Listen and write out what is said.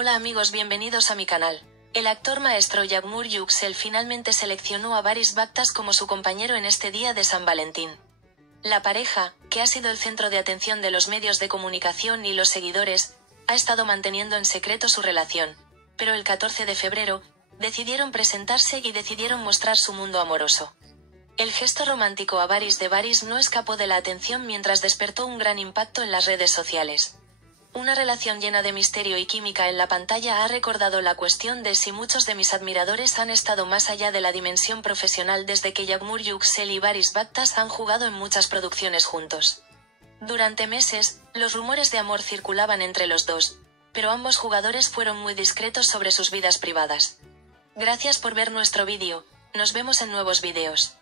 Hola amigos, bienvenidos a mi canal. El actor maestro Yağmur Yüksel finalmente seleccionó a Barış Baktaş como su compañero en este día de San Valentín. La pareja, que ha sido el centro de atención de los medios de comunicación y los seguidores, ha estado manteniendo en secreto su relación, pero el 14 de febrero, decidieron presentarse y decidieron mostrar su mundo amoroso. El gesto romántico a Barış no escapó de la atención mientras despertó un gran impacto en las redes sociales. Una relación llena de misterio y química en la pantalla ha recordado la cuestión de si muchos de mis admiradores han estado más allá de la dimensión profesional desde que Yağmur Yüksel y Barış Baktaş han jugado en muchas producciones juntos. Durante meses, los rumores de amor circulaban entre los dos, pero ambos jugadores fueron muy discretos sobre sus vidas privadas. Gracias por ver nuestro vídeo, nos vemos en nuevos vídeos.